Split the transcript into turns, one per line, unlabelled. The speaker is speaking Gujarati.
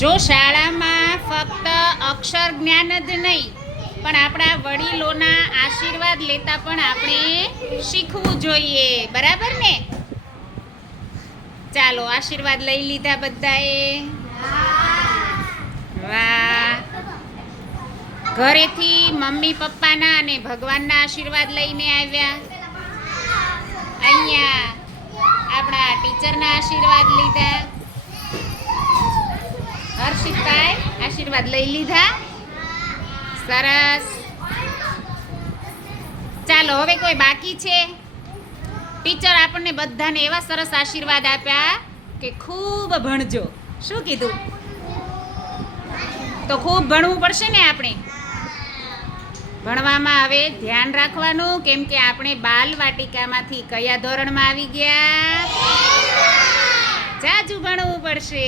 જો શાળામાં ફક્ત અક્ષર જ્ઞાન જ નહીં, પણ આપણા વડીલોના આશીર્વાદ લેતા પણ આપણે શીખવું જોઈએ. બરાબર ને? ચાલો, આશીર્વાદ લઈ લીધા બધાએ. વાહ. ઘરેથી મમ્મી પપ્પાના અને ભગવાનના આશીર્વાદ લઈને આવ્યા. અહીંયા આપણા ટીચરના આશીર્વાદ લીધા. આશીર્વાદ લઈ લીધા. સરસ. ચાલો, હવે કોઈ બાકી છે? ટીચર આપણને બધાને એવા સરસ આશીર્વાદ આપ્યા કે ખૂબ ભણજો. શું કીધું? તો ખૂબ ભણવું પડશે ને આપણે? ભણવામાં હવે ધ્યાન રાખવાનું, કેમ કે આપણે બાલ વાટિકામાંથી કયા ધોરણમાં આવી ગયા? જાજુ ભણવું પડશે.